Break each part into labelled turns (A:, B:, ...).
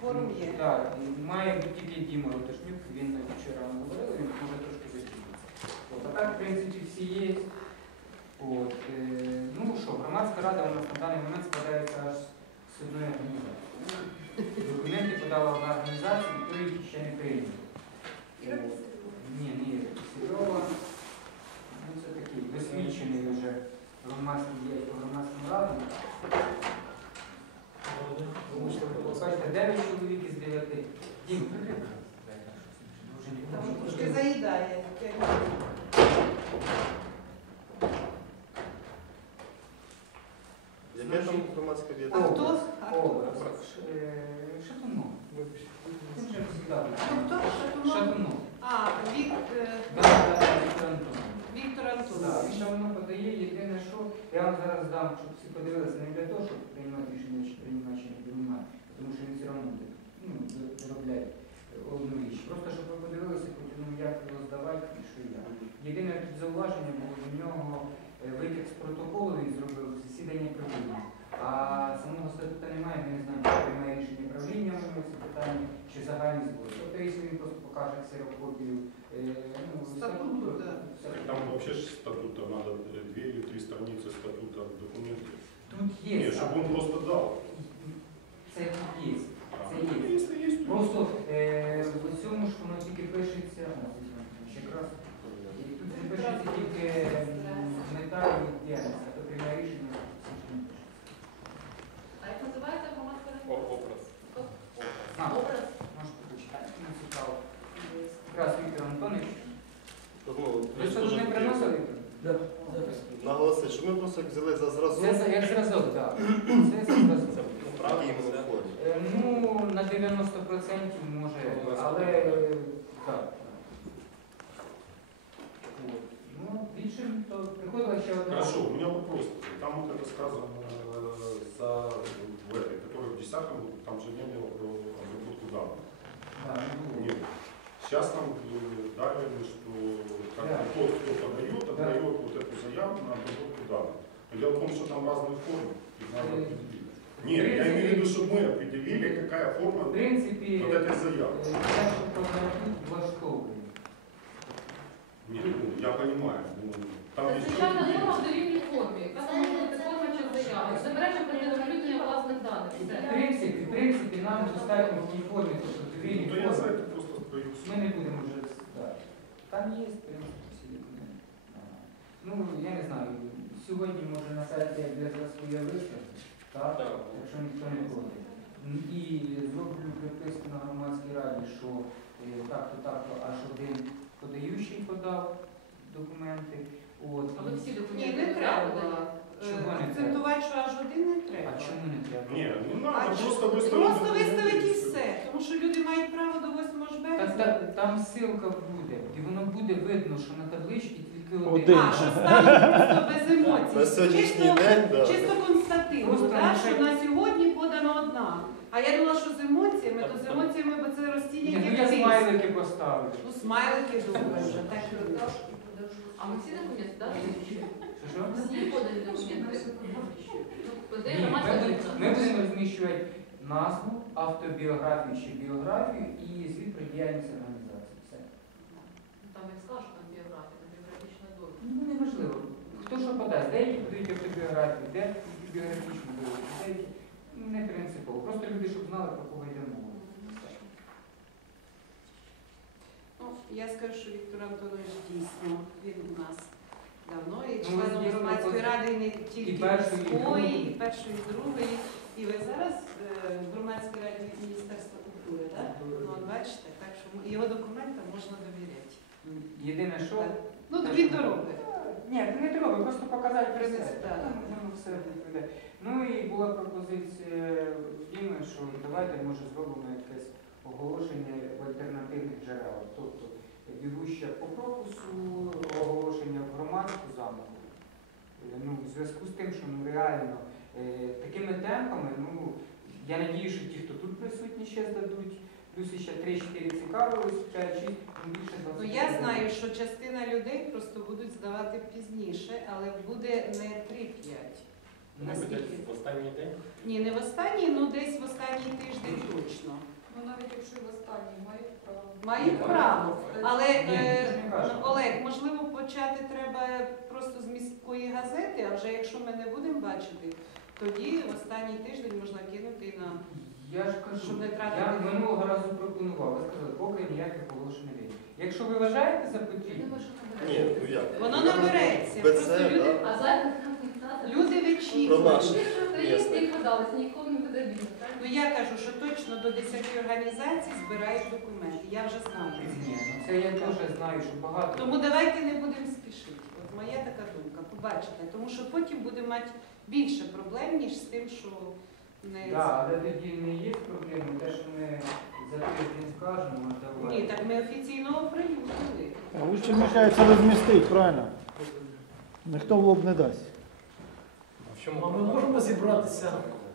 A: форум є.
B: Так, має бути тільки Діма Ротошнюк, він вчора нам говорив, він може трошки закінчиться. А так, в принципі, всі є. От, ну що, громадська рада у нас на даний момент складається аж з одної організації. Документи подала одна організація, і їх ще не прийняли. Ні, Сільова. Ну, це такий досвідчений вже громадський діяч по громадським радам. Бачите, 9 чоловік із 9. Дім,
A: Трошки заїдає.
C: Яке там громадське
A: А
C: об'єднання?
A: хто?
B: Шатунов.
A: Хто?
B: Шатунов.
A: Віктор Антонович.
B: Так, він ще воно подає, єдине, що я вам зараз дам, щоб всі подивилися не для того, щоб приймати рішення, чи приймати, чи не приймати, тому що він все одно виробляє одну річ. Просто щоб ви подивилися, як його здавати і що я. Єдине тут зауваження було до нього витяг з протоколу, він зробив засідання правління. А самого статуту немає, ми не знаємо, чи приймає рішення правління в цьому питанні, чи загальний збор. Тобто, якщо він просто покаже ксерокопію
A: статуту,
D: Там вообще ж статута надо 2 или 3 страницы статута документов.
B: тут є.
D: Нет, чтобы он просто дал.
B: Це тут є. Це є.
D: Если есть, то
B: Просто в цьому ж воно тільки пишеться, ще якраз, тут не пишеться тільки мета і діяльність, а то приймає рішення.
E: А як називається громадська
D: образ.
E: Образ.
B: Можете почитати, мені цікаво. Якраз Віктор Антонович. Ви що, не приносили?
C: Наголосити, що ми просто взяли за зразок.
B: Це як зразок, так. Це за зразок.
C: Справді їм виходить.
B: Ну, на 90% може, але так. Ну, більше, то приходила ще одна.
D: Хорошо, у меня вопрос. Там вот это сказано в этой, который в 10-м году, там же не было про обработку данных.
B: Да, не було.
D: Нет. Сейчас нам дали, что тот, кто подает, отдает вот эту заявку на обработку данных. Но дело в том, что там разные формы, их надо определить. Нет, я имею в виду, что мы определили, какая форма
B: В принципі,
D: вот этой заявки.
B: те, що програмують, влаштовує.
D: Нет, ну, я понимаю. Ну, там есть...
E: Звичайна норма в довільній формі. Яка може бути форма чи заява? Забережемо про недоволюблення власних даних.
B: В принципі, нам достатньо в тій формі, тобто в довільній
D: Ну, то я за
B: формі.
D: это просто боюсь.
B: Ми не будемо вже здати. Там є, в принципі, всі документи. Ну, я не знаю, сьогодні, може, на сайті я для зв'язку є виставка, так? Якщо ніхто не проти. І зроблю приписку на громадській раді, що так-то, аж один подаючий подав документи. От.
E: Але всі
A: Ні,
E: документи
A: не треба.
B: Чого не
A: Акцентувати, що аж один не треба.
B: А чому не треба?
D: Нет, не
A: А
D: надо, просто выставить.
A: Просто виставити і все. Тому що люди мають право до 8 ж березня.
B: Там ссылка буде, і воно буде видно, що на табличці тільки
F: Один.
A: А, що ставить просто без
C: На
A: емоцій.
C: сьогоднішній день, так.
A: Чисто констативно,
B: Просто
A: так,
B: лише-
A: що на сьогодні подана одна. А я думала, що з емоціями, то з емоціями, бо це
B: Ні,
A: розцінять
B: ну
A: як
B: я
A: тиск.
B: смайлики поставлю.
A: Ну, смайлики добре вже, так і буде.
E: А ми всі документи, так?
B: Що?
E: Всі подані документи. Де
B: Ні,
E: громадська
B: ми
E: організація?
B: будемо розміщувати назву, автобіографію чи біографію і звіт про діяльність організації. Все.
E: Там як скажуть, там біографія, там біографічна довідка.
B: Ну, неважливо. Хто що подасть, деякі подають автобіографію, деякі біографічну довідку, деякі не принципово. Просто люди, щоб знали, про кого йде мова.
A: Ну, я скажу, що Віктор Антонович дійсно, він у нас давно і
B: Ну,
A: членом
B: є
A: громадської
B: пропозиції.
A: ради і не тільки
B: І першої, і
A: міської,
B: другої.
A: і першої, і другої. І ви зараз в громадській раді від Міністерства культури, так? Ну, от бачите, так що його документам можна довіряти.
B: Єдине, що...
A: Так. Ну, він то робить.
B: Ні, не треба, просто показати
A: Презент,
B: презент.
A: так.
B: Воно все відповідає. Ну і була пропозиція Діми, що давайте, може, зробимо якесь оголошення в альтернативних джерелах. Тобто бігуща по пропуску, оголошення в громадську замову. Ну, в зв'язку з тим, що ну, реально такими темпами, ну, я надію, що ті, хто тут присутні, ще здадуть. Плюс ще 3-4 цікавились, 5-6, ну більше 20.
A: Ну, я знаю, що частина людей просто будуть здавати пізніше, але буде не 3-5.
B: Ну,
A: Наскільки?
G: В останній день?
A: Ні, не в останній, ну десь в останній тиждень точно.
F: Ну навіть якщо і в останній мають право.
A: Мають право. Але
B: Ні, ніхто ж не каже.
A: Олег, можливо, почати треба просто з міської газети, а вже якщо ми не будемо бачити, тоді в останній тиждень можна кинути на
B: Я ж кажу,
A: Щоб не
B: я
A: тратити.
B: минулого разу пропонував, ви сказали, поки ніяких оголошень не вийде. Якщо ви вважаєте за
E: Я
B: потрібне,
E: думаю, що там
C: Ні, ну як?
A: воно набереться.
C: Без
A: Просто
C: це,
A: люди,
C: да.
E: А зараз там не треба.
A: люди
C: Про
A: вичікують.
C: наше.
E: То є і подались, ніколи не буде бідно, так?
A: Ну я кажу, що точно до 10 організацій збирають документи. Я вже знаю.
B: ні, ну це я теж знаю, що багато.
A: Тому давайте не будемо спішити. От моя така думка, побачите. Тому що потім буде мати більше проблем, ніж з тим, що не
B: Так, але тоді не є проблеми, те, що ми за тиждень скажемо, давай.
A: ні, так ми офіційно оприлюднили.
G: А лучше мешает це розмістити, правильно? Ніхто в лоб не дасть.
H: А ми можемо зібратися?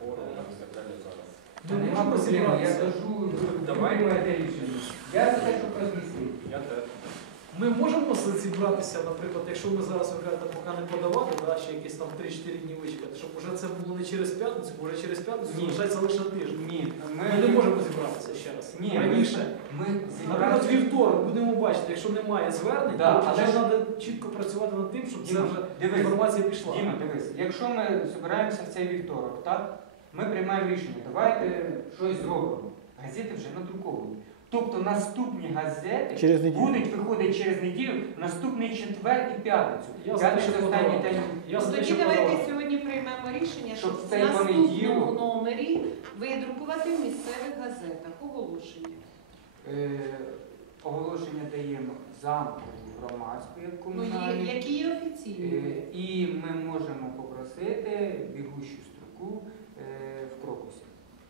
B: Та
H: Ми
B: нема
H: можемо
B: проблеми, я
H: зібратися.
B: кажу, давай приймайте рішення. Я за те, щоб розмістити.
H: Ми можемо зібратися, наприклад, якщо ми зараз ви кажете, поки не подавати, да, ще якісь там 3-4 дні вичекати, щоб вже це було не через п'ятницю, бо вже через п'ятницю
B: Ні.
H: залишається лише тиждень.
B: Ні,
H: Ми не можемо зібратися ще раз.
B: Ні,
H: Раніше.
B: Ми
H: Наприклад,
B: зібрали.
H: вівторок будемо бачити, якщо немає звернень,
B: Да,
H: то
B: але
H: вже
B: ж-
H: треба чітко працювати над тим, щоб це
B: Діма,
H: вже
B: дивись,
H: інформація пішла.
B: Діма, дивись, якщо ми збираємося в цей вівторок, так? Ми приймаємо рішення, давайте щось зробимо. Газети вже надруковані. Тобто наступні газети
G: Через неділю.
B: будуть виходити через неділю, наступний четвер і п'ятницю.
H: Я за те,
B: П'ятниця
H: щоб
B: останній
H: подавати.
B: день.
H: Я за те,
A: Тоді
H: щоб
A: давайте
H: подавати.
A: сьогодні приймемо рішення,
B: Щоб
A: щоб в
B: цей
A: наступному
B: понеділок-
A: номері видрукувати в місцевих газетах оголошення.
B: Оголошення даємо замку громадську, як
A: Ну,
B: комунальну.
A: які є офіційні.
B: І ми можемо попросити бігущу строку в Крокусі.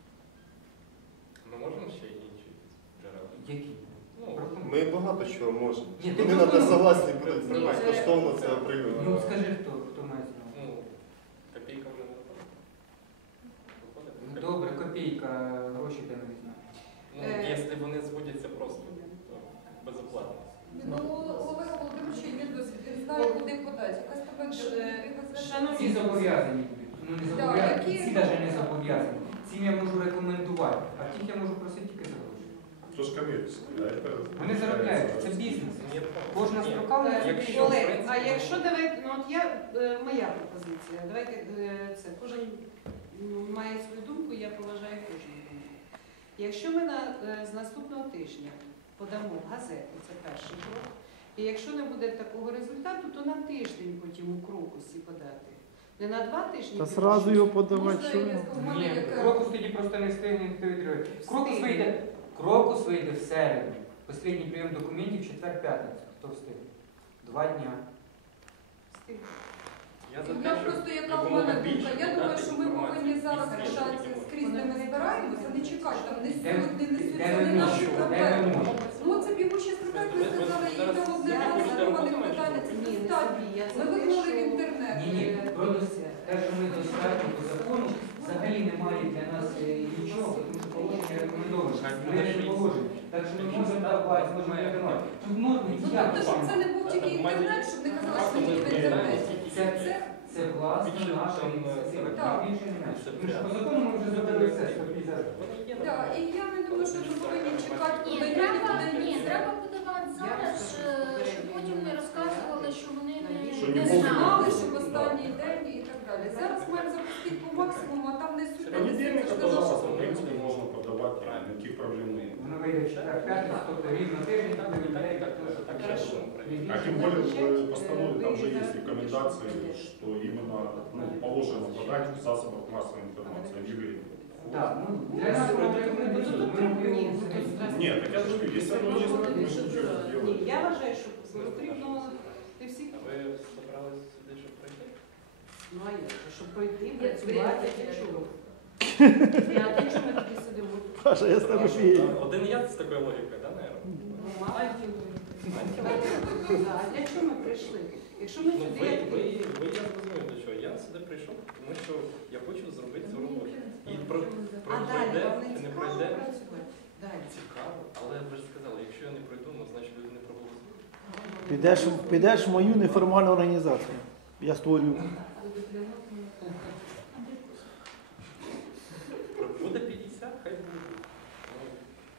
I: Ми можемо ще й інші джерела?
B: Які?
I: Ну,
B: Пропонуй.
C: Ми багато чого можемо.
B: Ні, ти
C: Вони на те
B: пропонуй.
C: согласні будуть
I: Це-
C: безкоштовно це
B: Ну
C: оприлюднити.
B: скажи, хто має знову.
I: ну, копійка вже не виходить? Виходить?
B: Ну, добре, копійка, гроші де не візьме.
I: Ну,
A: Е.
I: якщо вони збудяться просто, то безоплатно.
F: Ну, Олег Володимирович є досвід, він знає, куди подати. Якась тебе
A: Шановні
B: Ці зобов'язані будуть. Ну не
F: Да,
B: зобов'язані,
F: які-
B: ці навіть не зобов'язані. Цим я можу рекомендувати, а тих я можу просити тільки за гроші.
D: Це ж комерція.
B: Вони заробляють, це бізнес.
I: Ні,
B: Кожна
I: ні.
B: строка вона
A: Е,
I: Якщо,
B: собі-
A: Олег,
I: в принципі,
A: а якщо давайте, ну от я, моя пропозиція, давайте це, кожен має свою думку, я поважаю кожну думку. Якщо ми з наступного тижня подамо в газету, це перший крок, і якщо не буде такого результату, то на тиждень потім у Крокусі подати. Не на 2 тижні.
G: Та
A: тому
G: сразу
A: що-
G: його подавати,
F: Можна
G: що
F: і
G: ви?
F: в мене
B: Ні,
F: яке-
B: Крокус тоді просто не встигне ніхто відривати. Крокус вийде в середу. Останній прийом документів четвер-п'ятниця. Хто встиг? 2 дня.
A: Встиг.
I: Я за
F: Я
I: те, щоб
F: просто яка в
I: якомога
F: мене
I: більше
F: думка. Я думаю,
I: дати
F: що ми
I: інформації,
F: повинні зараз
I: більше,
F: питатися
I: якомога.
F: скрізь, де ми збираємося, не чекати, там не
B: Де-
F: сьогодні, не
B: де
F: несуться,
B: ми
F: не наші
B: можемо? Де
F: проблеми.
B: ми можемо?
F: Ну це бігучі строки, як ви сказали, і
I: Зараз
F: це одне
A: я
F: розглядане
I: буду
F: питання, це
A: Ні, не
F: достатньо.
A: собі, я
F: Ми
A: за те,
F: виклали в
A: що-
F: інтернет.
B: Ні, просто те, що ми достатньо по закону, взагалі немає для нас нічого, тому що положення рекомендовано. Ми не положені. Так що ми можемо давати, можемо не давати. Тут норми
F: Ну
B: як
F: тобто, щоб це не був тільки інтернет, щоб не казали, що ми тільки в інтернеті. Це
B: власне наша ініціатива.
F: Так.
B: Більше не менше. Тому що по закону ми вже зробили все, що піде.
I: Вони є
F: Так,
I: на-
F: і я не думаю, що ми повинні чекати
E: Ні,
F: подання,
E: треба,
F: подання.
E: ні, треба подавати зараз, щоб потім не розказували, що вони
D: Що
E: не
D: не
F: Не
D: можна.
F: знали,
E: знали.
F: що в останній день і так далі. Зараз маємо запустити по максимуму, а там не
D: С
F: сюди,
D: понедельника,
F: не
D: пожалуйста, в принципе, можно подавать, никаких проблем нет.
B: Воно вийде в четвер-п'ятницю, тобто рівно тиждень, там буде людей, так що так
A: Хорошо.
D: А тем более в постанове там же есть рекомендации, что именно положено подать в засобах массовой информации, объявление.
B: Так, ну, для нас воно
A: Ну,
B: рекомендується,
A: тут
B: ми робимо
A: ні,
B: це.
A: тут здрасте.
D: Нет, так я же говорю, если оно есть, то мы ничего не
A: Ні,
D: сделаем.
A: я вважаю, що потрібно ти всі.
I: А ви збирались сюди, щоб пройти?
A: Ну а як же, щоб пройти, працювати, ти чого? А ти чому ми тоді сидимо?
G: Паша, я стану феєю.
I: Один я з такою логікою, так, наверное?
A: Ну, мало А для чого ми прийшли? Якщо ми
I: Ну,
A: сюди,
I: ви,
A: як
I: ви, ви я зрозумів до чого. Я сюди прийшов, тому що я хочу зробити цю роботу. І
A: а
I: пройде
A: далі вам не
I: чи не
A: цікаво
I: пройде,
A: працювати? Далі.
I: цікаво, але ви ж сказали, якщо я не пройду, ну значить люди не проголосують.
G: Підеш в мою неформальну організацію. Я створю.
I: Буде 50, хай буде. Ну,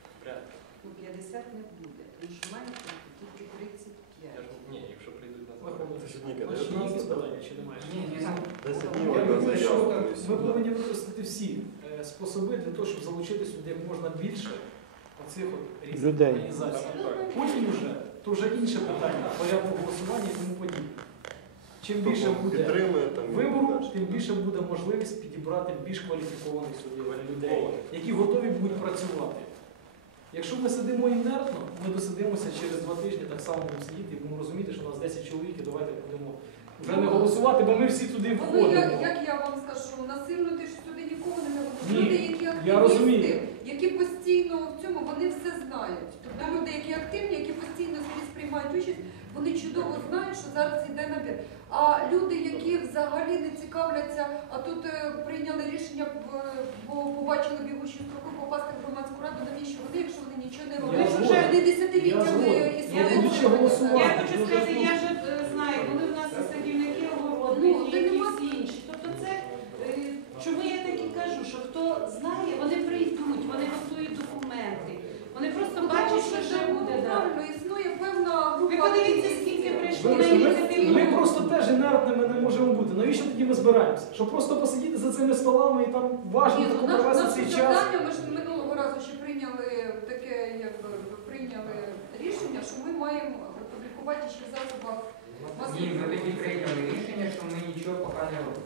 C: Скільки?
H: От ще є
C: 19,
H: якісь
C: так?
H: питання, чи немає?
B: Ні,
C: 10
H: Я
C: днів одна
H: думаю, що
C: заявка.
H: ми повинні використати всі способи для того, щоб залучити сюди як можна більше оцих от різних
G: Людей.
H: організацій. Потім то вже інше питання, порядку голосування і тому подібне. Чим більше буде
C: Підтримує там. і
H: вибору,
C: далі.
H: тим більше буде можливість підібрати більш кваліфікованих сюди людей, які готові будуть працювати. Якщо ми сидимо інертно, ми досидимося через 2 тижні, так само будемо сидіти і будемо розуміти, що у нас 10 чоловік, і давайте будемо вже не голосувати, бо ми всі туди
F: Ну,
H: входимо.
F: як я вам скажу, насильно ти ж сюди нікого не
H: Ні,
F: виводиш. Люди, які
H: я розумію.
F: активісти, які постійно в цьому, вони все знають. Тобто люди, які активні, які постійно скрізь приймають участь, вони чудово знають, що зараз йде набір. А люди, які взагалі не цікавляться, а тут прийняли рішення, бо побачили бігучу строку попасти в громадську раду, навіщо вони, якщо вони нічого не
H: Я
F: роблять?
H: згоден.
F: Вони десятиліттями
H: Я згоден.
F: існують.
H: Я буду ще голосувати.
A: Я хочу сказати, я ж знаю, коли в нас і садівники
F: Ну,
A: огородники,
F: ти
A: і
F: нема-
A: всі інші. Тобто це, чому я так і кажу, що хто знає, вони прийдуть, вони готують документи. Вони просто бачать, що вже буде. Да.
F: Правильно, існує певна група.
A: Ви подивіться, скільки прийшло на
H: Вибачте,
A: ініціативу.
H: ми просто теж інертними не можемо бути. Навіщо тоді ми збираємося? Щоб просто посидіти за цими столами і там
F: Ні,
H: важко
F: ну,
H: провести
F: наше
H: цей час.
F: завдання, ми ж минулого разу ще прийняли таке, якби прийняли рішення, що ми маємо опублікувати ще в засобах
B: Ні, ми тоді прийняли рішення, що ми нічого поки не робимо.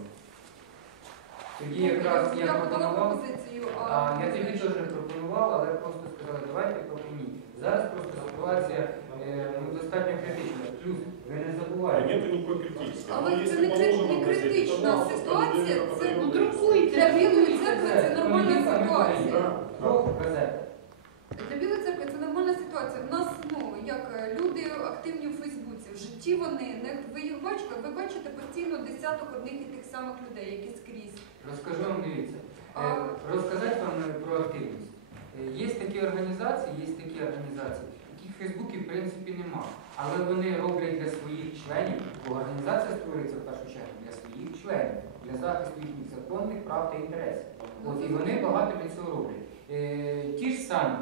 B: Тоді якраз я
F: подала
B: пропонував,
F: пропозицію,
B: я тоді теж пропонував, але просто сказали, давайте поки ні. Зараз просто ситуація достатньо критична. Плюс ви не
D: Да
B: забувайте.
D: нет никакой критики.
F: Але
D: Ну,
F: це
D: если
F: не
D: положено
F: не
D: в газете,
F: критична
D: то
F: ситуація,
D: просто
F: це
D: люди
A: Ну,
D: подают.
A: друкуйте.
F: для Білої церкви це нормальна ситуація.
D: Да, да.
B: Газета.
F: Для Білої церкви це нормальна ситуація. В нас, ну, як люди активні в Фейсбуці, в житті вони, ви їх бачите, ви бачите постійно десяток одних і тих самих людей, які скрізь.
B: Розкажу вам, дивіться.
F: А-
B: Розказати вам про активність. Є такі організації, яких в Фейсбуці в принципі нема. Але вони роблять для своїх членів, бо організація створюється в першу чергу для своїх членів, для захисту їхніх законних прав та інтересів. От, і вони багато для цього роблять. Ті ж самі,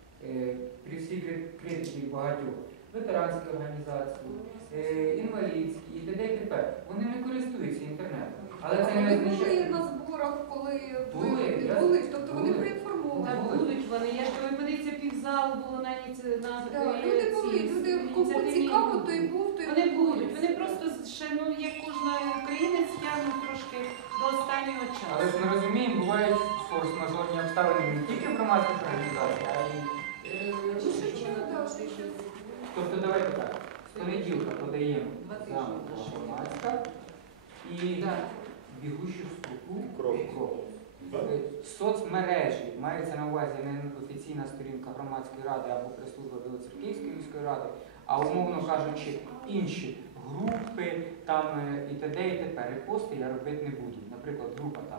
B: при всій критиці багатьох, ветеранські організації, інвалідські і т.д. і т.п. Вони не користуються інтернетом. Але це
F: Вони
B: не
F: були
B: означає.
F: на зборах, коли
B: Були, я-
F: були, тобто вони
B: були.
F: проінформовані.
A: Так, будуть вони. Я ж коли подивіться, півзалу було на
F: Так, люди були, люди кому цікаво, той був, той
A: Вони
F: був.
A: будуть. Вони просто ще, ну, як кожна українець, тягнуть трошки до останнього
B: Але ж
A: часу.
B: ми розуміємо, бувають форс-мажорні обставини не тільки в громадських організаціях, а й.
F: Ну, що, да, що.
B: Тобто давайте так. З понеділка подаємо
A: 2 тижні
B: замок
A: наше.
B: громадська і
A: Да.
B: бігущу строку
C: Крок.
D: Да.
B: Соцмережі мається на увазі не офіційна сторінка громадської ради або прес-служба Білоцерківської міської ради, а умовно кажучи, інші групи там і т.д. і т.п. Репости я робити не буду. Наприклад, група там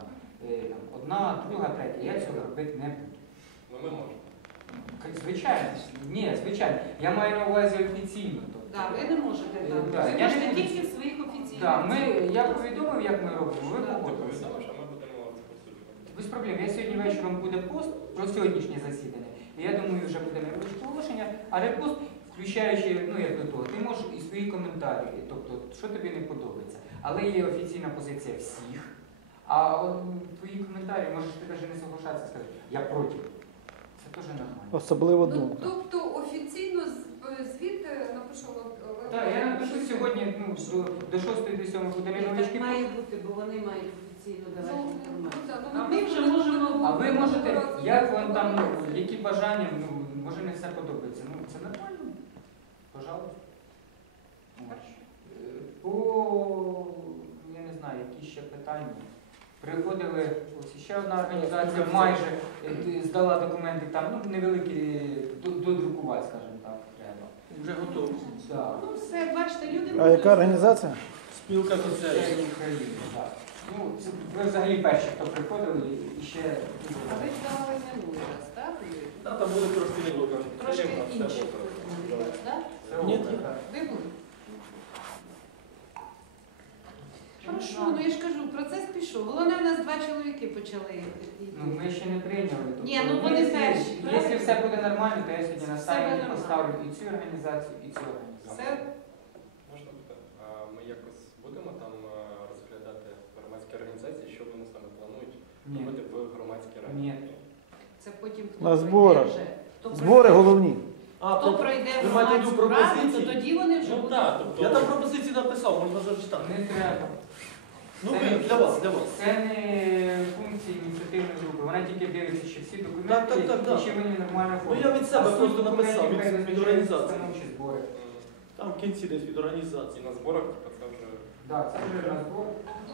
B: одна, друга, третя. Я цього робити не буду.
I: Ну ми можемо.
B: Звичайно, ні, звичайно. Я маю на увазі офіційно. Тобто.
A: Так, ви не можете
B: Да,
A: так. Ви
B: я
A: можете
B: не-
A: тільки в своїх офіційних.
B: Да, я повідомив, як ми робимо, ви
A: Да.
B: погодилися.
I: Повідомиш, а ми будемо розповсюджувати.
B: Без проблем. Я сьогодні вечором буде пост про сьогоднішнє засідання. І я думаю, вже буде невеличке оголошення, а репост, включаючи, ну як до того, ти можеш і свої коментарі, тобто, що тобі не подобається. Але є офіційна позиція всіх. А от твої коментарі, можеш ти навіть не соглашатися, скажеш, я проти. Це теж нормально.
G: Особливо
F: Ну,
G: думка.
F: тобто офіційно звіт напишу
B: Так, я напишу сьогодні, ну, до 6 до 7 буде невеличкий
A: Так має
B: пост.
A: бути, бо вони мають офіційно давати інформацію.
F: Ну,
A: А ми вже можемо.
B: А ви можете, як вам там, які бажання, ну, може не все подобається. Ну, це нормально. Пожалуйста. По, я не знаю, які ще питання. Приходили, ось ще одна організація, майже здала документи, там, ну, невеликі, додрукувати, скажімо так, треба.
H: Вже готово.
B: Так.
A: Ну все, бачите, люди
G: А яка організація?
H: Спілка
B: Це
H: соціалістів.
B: України, так. Ну, це ви взагалі перші, хто приходили, і ще...
A: А ви здавали минулий раз, так? Юрій?
I: Да, там буде трошки не було.
A: Трошки інші минулий раз, так?
B: Це
H: Ні,
B: опит,
H: ні.
B: так.
A: Ви були? Хорошо, ну я ж кажу, процес пішов. Головне, в нас 2 чоловіки почали йти.
B: Ну, ми ще не прийняли. Тобто,
A: Ні, ну вони
B: якщо-
A: перші,
B: Якщо
A: правильно?
B: все буде нормально, то я сьогодні на
A: Все
B: сайті
A: буде
B: поставлю і цю організацію, і цю
A: Все
B: організацію.
I: Можна питання? А ми якось
A: Це потім хто
G: На
A: пройде
G: зборах.
A: вже. Хто
G: Збори
A: пройде-
G: головні.
A: Хто пройде
J: ви маєте в виду
A: громадську раду, то
J: пропозиції?
A: тоді вони вже
J: Ну
A: будуть.
J: так, я там пропозиції написав, можна зачитати.
B: Не треба.
J: Ну ви, для вас.
B: Це не функції ініціативної групи. Вона тільки дивиться, чи всі документи,
J: Так.
B: чи вони нормально
J: Ну, я від себе
B: А суть
J: просто
B: документів
J: написав, від
B: хай визначають
J: організації.
B: установчі збори.
J: Там в кінці десь від організації.
I: І на зборах типу, це вже
B: Так, це вже на збор.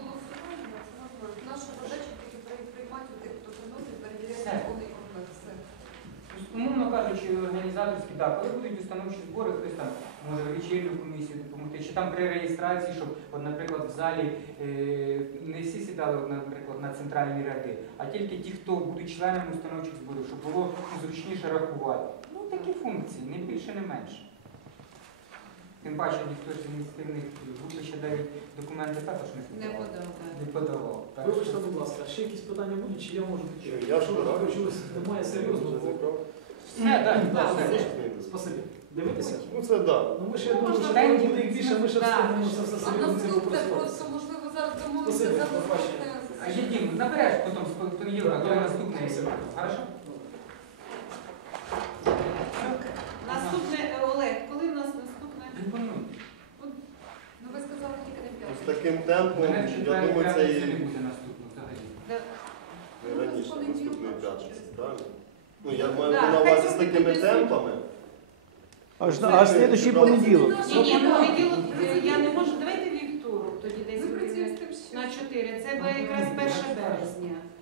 F: Наша задача тільки приймати тих, хто приносить, перевіряти
B: Все.
F: повний комплекс. Все.
B: Умовно кажучи, організаторські, так, коли будуть установчі збори, хтось там може вечірню комісію допомогти, чи там при реєстрації, щоб, от, наприклад, в залі не всі сідали, от, наприклад, на центральні ряди, а тільки ті, хто будуть членами установчих зборів, щоб було зручніше рахувати. Ну, такі функції, не більше, не менше. Тим паче, ніхто з ініціативних груп ще навіть документи також
A: Не подав. так.
B: не подавав. Так
H: Вибачте,
B: що-
H: будь ласка, ще якісь питання будуть, чи я можу піти?
C: Я ж
H: Якщо
C: радий.
H: чогось немає серйозного.
B: Все, так,
A: Так,
B: все.
A: все.
H: Спасибі. Дивитися?
C: Ну це так.
H: Ну ми ще я думаю,
A: Можна
H: що
B: тендів,
H: буде їх більше, ми ще
A: да.
H: встигнемо це все
F: А
H: серйозно
F: наступне
H: попрацювати.
F: просто, можливо, зараз домовимося
H: Спасибо,
F: за
H: до побачення.
F: наступне.
B: А є Дім, набереш потім з понеділка, коли наступний. Хорошо?
A: Наступне, Олег, коли в нас наступне?
B: Пропоную.
F: Ну ви сказали тільки не
C: З
F: п'ять.
C: таким темпом,
B: Мене в
C: я
B: четвер
C: думаю, це
B: п'ятниця не
C: і
B: буде наступного взагалі.
C: не раніше наступної п'ятниці, правильно? Ну я
A: Да,
C: маю на
A: хай
C: увазі з
A: трохи
C: такими
A: піде
C: темпами.
G: Аж слідуючий понеділок.
A: Ні, понеділок я не можу. Давайте вівторок, тоді десь
F: Ми працюємо з тим, що...
A: на 4. Це буде якраз 1 березня.